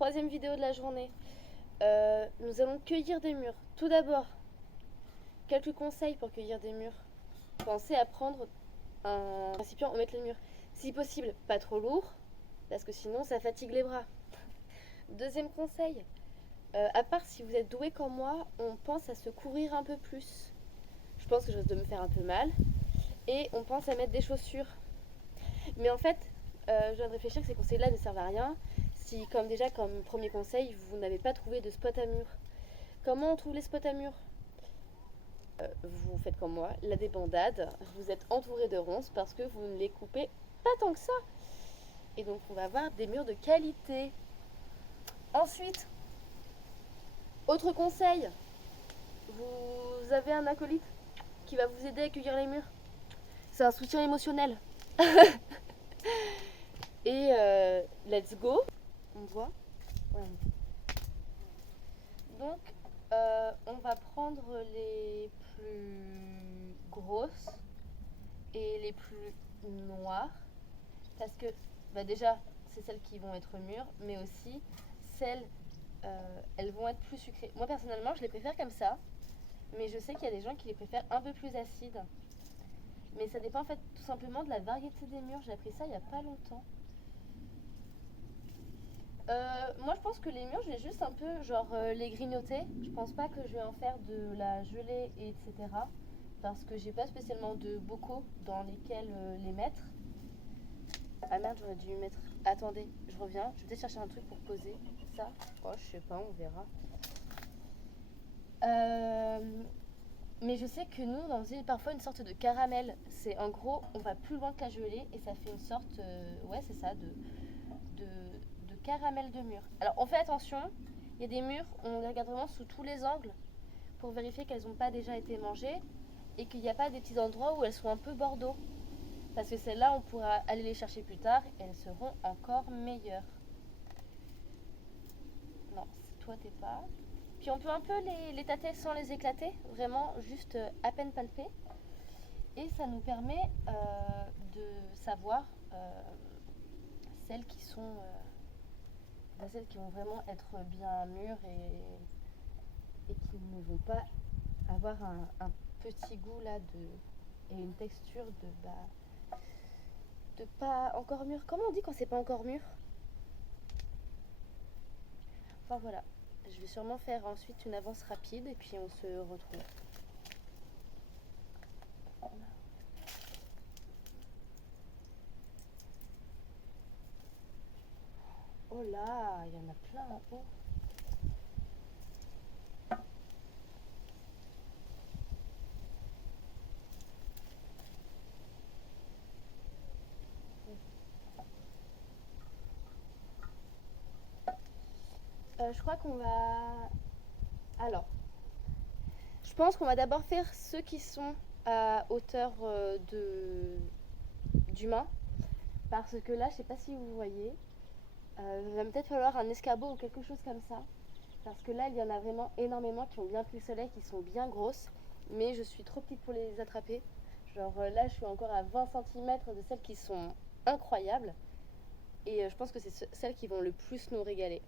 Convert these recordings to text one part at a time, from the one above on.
troisième vidéo de la journée. Nous allons cueillir des mûres. Tout d'abord, quelques conseils pour cueillir des mûres. Pensez à prendre un récipient où mettre les mûres. Si possible, pas trop lourd, parce que sinon ça fatigue les bras. Deuxième conseil, à part si vous êtes doué comme moi, on pense à se courir un peu plus. Je pense que je risque de me faire un peu mal. Et on pense à mettre des chaussures. Mais en fait, je viens de réfléchir que ces conseils-là ne servent à rien si, comme premier conseil, vous n'avez pas trouvé de spot à murs. Comment on trouve les spots à murs? Vous faites comme moi, la débandade. Vous êtes entouré de ronces parce que vous ne les coupez pas tant que ça. Et donc on va avoir des murs de qualité. Ensuite, autre conseil, vous avez un acolyte qui va vous aider à cueillir les murs. C'est un soutien émotionnel. Et let's go. On voit. Ouais. Donc, on va prendre les plus grosses et les plus noires. Parce que, déjà, c'est celles qui vont être mûres, mais aussi celles, elles vont être plus sucrées. Moi, personnellement, je les préfère comme ça. Mais je sais qu'il y a des gens qui les préfèrent un peu plus acides. Mais ça dépend en fait tout simplement de la variété des mûres. J'ai appris ça il n'y a pas longtemps. Moi je pense que les mûres je vais juste un peu les grignoter. Je pense pas que je vais en faire de la gelée etc. Parce que j'ai pas spécialement de bocaux dans lesquels les mettre. Ah merde, j'aurais dû mettre... Attendez, je reviens. Je vais peut-être chercher un truc pour poser ça. Oh je sais pas, on verra. Mais je sais que nous, on faisait parfois une sorte de caramel. C'est en gros, on va plus loin que la gelée et ça fait une sorte, ouais c'est ça, de caramel de mûre. Alors on fait attention, il y a des mûres, on les regarde vraiment sous tous les angles pour vérifier qu'elles n'ont pas déjà été mangées et qu'il n'y a pas des petits endroits où elles sont un peu bordeaux. Parce que celles-là, on pourra aller les chercher plus tard et elles seront encore meilleures. Non, toi t'es pas... Puis on peut un peu les tâter sans les éclater, vraiment juste à peine palper. Et ça nous permet de savoir celles qui sont... celles qui vont vraiment être bien mûres et qui ne vont pas avoir un petit goût là et une texture de pas encore mûr. Comment on dit quand c'est pas encore mûr? Enfin voilà, je vais sûrement faire ensuite une avance rapide et puis on se retrouve. Oh là, il y en a plein en haut. Je crois qu'on va... Alors, je pense qu'on va d'abord faire ceux qui sont à hauteur d'humain. Parce que là, je sais pas si vous voyez, il va peut-être falloir un escabeau ou quelque chose comme ça. Parce que là, il y en a vraiment énormément qui ont bien pris le soleil, qui sont bien grosses. Mais je suis trop petite pour les attraper. Là, je suis encore à 20 cm de celles qui sont incroyables. Et je pense que c'est celles qui vont le plus nous régaler.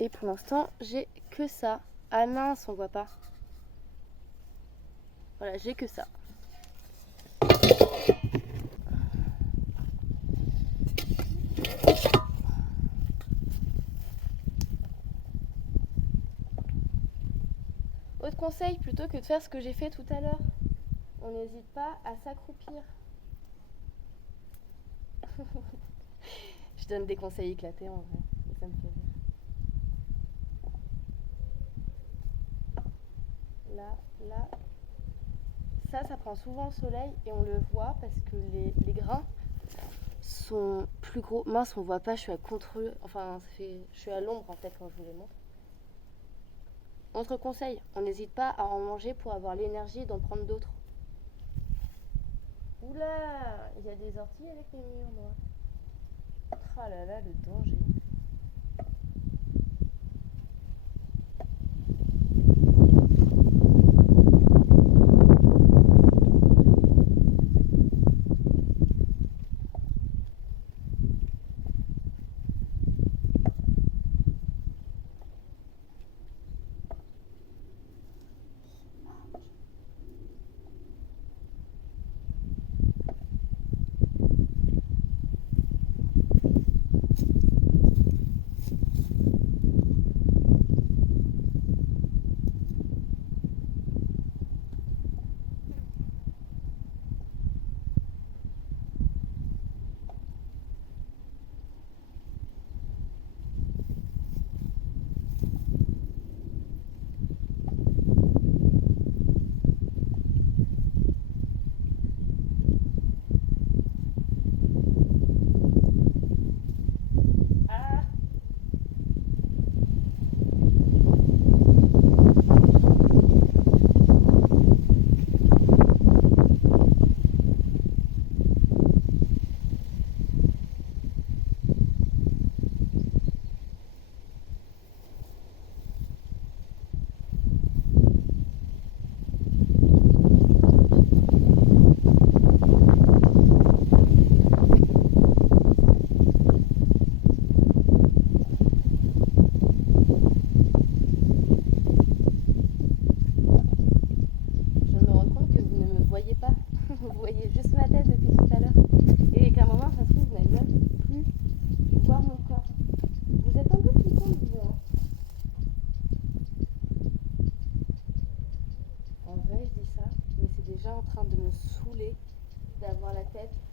Et pour l'instant, j'ai que ça. Ah mince, on voit pas. Voilà, j'ai que ça. Autre conseil, plutôt que de faire ce que j'ai fait tout à l'heure, on n'hésite pas à s'accroupir. Je donne des conseils éclatés en vrai, ça me fait rire. Là. Ça prend souvent au soleil et on le voit parce que les grains sont plus gros. Mince, on voit pas, je suis à contre... Enfin, je suis à l'ombre en fait quand je vous les montre. Autre conseil, on n'hésite pas à en manger pour avoir l'énergie d'en prendre d'autres. Oula, il y a des orties avec les murs, moi. Oh là là, le danger.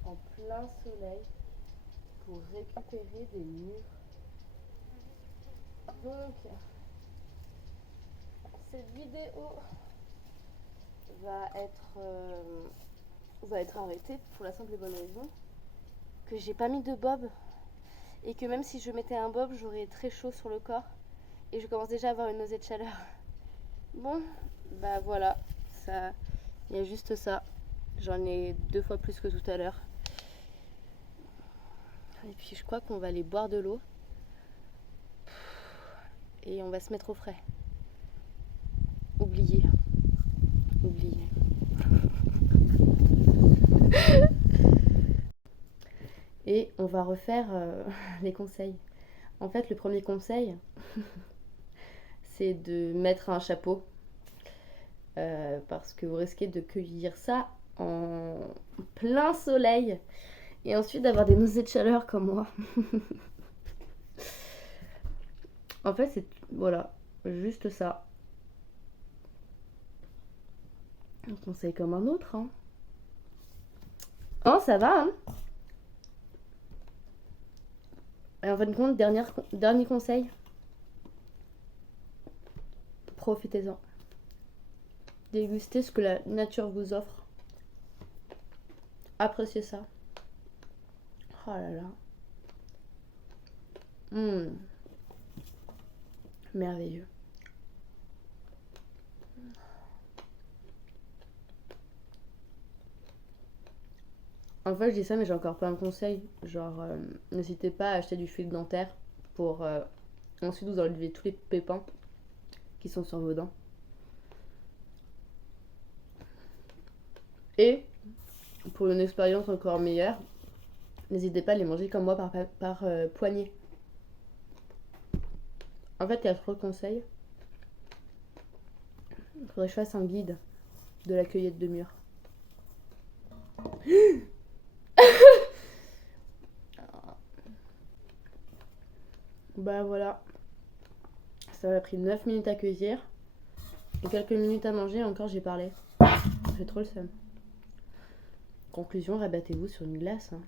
en plein soleil pour récupérer des mûres. Donc, cette vidéo va être arrêtée pour la simple et bonne raison que j'ai pas mis de bob et que même si je mettais un bob, j'aurais très chaud sur le corps et je commence déjà à avoir une nausée de chaleur. Bon, bah voilà, ça, il y a juste ça. J'en ai 2 fois plus que tout à l'heure. Et puis je crois qu'on va aller boire de l'eau et on va se mettre au frais. Oubliez. Et on va refaire les conseils. En fait, le premier conseil, c'est de mettre un chapeau. Parce que vous risquez de cueillir ça en plein soleil. Et ensuite d'avoir des nausées de chaleur comme moi. En fait, c'est voilà, juste ça. Un conseil comme un autre. Hein. Oh, ça va, hein. Et en fin de compte, dernier conseil. Profitez-en. Dégustez ce que la nature vous offre. Appréciez ça. Oh là là. Merveilleux. En fait, je dis ça, mais j'ai encore plein de conseils. Genre, n'hésitez pas à acheter du fil dentaire pour ensuite vous enlever tous les pépins qui sont sur vos dents. Et pour une expérience encore meilleure, n'hésitez pas à les manger comme moi par poignée. En fait, il y a trop de conseils. Il faudrait que je fasse un guide de la cueillette de mûres. Bah voilà. Ça m'a pris 9 minutes à cueillir. Et quelques minutes à manger, encore j'ai parlé. J'ai trop le seum. Conclusion, rabattez-vous sur une glace. Hein.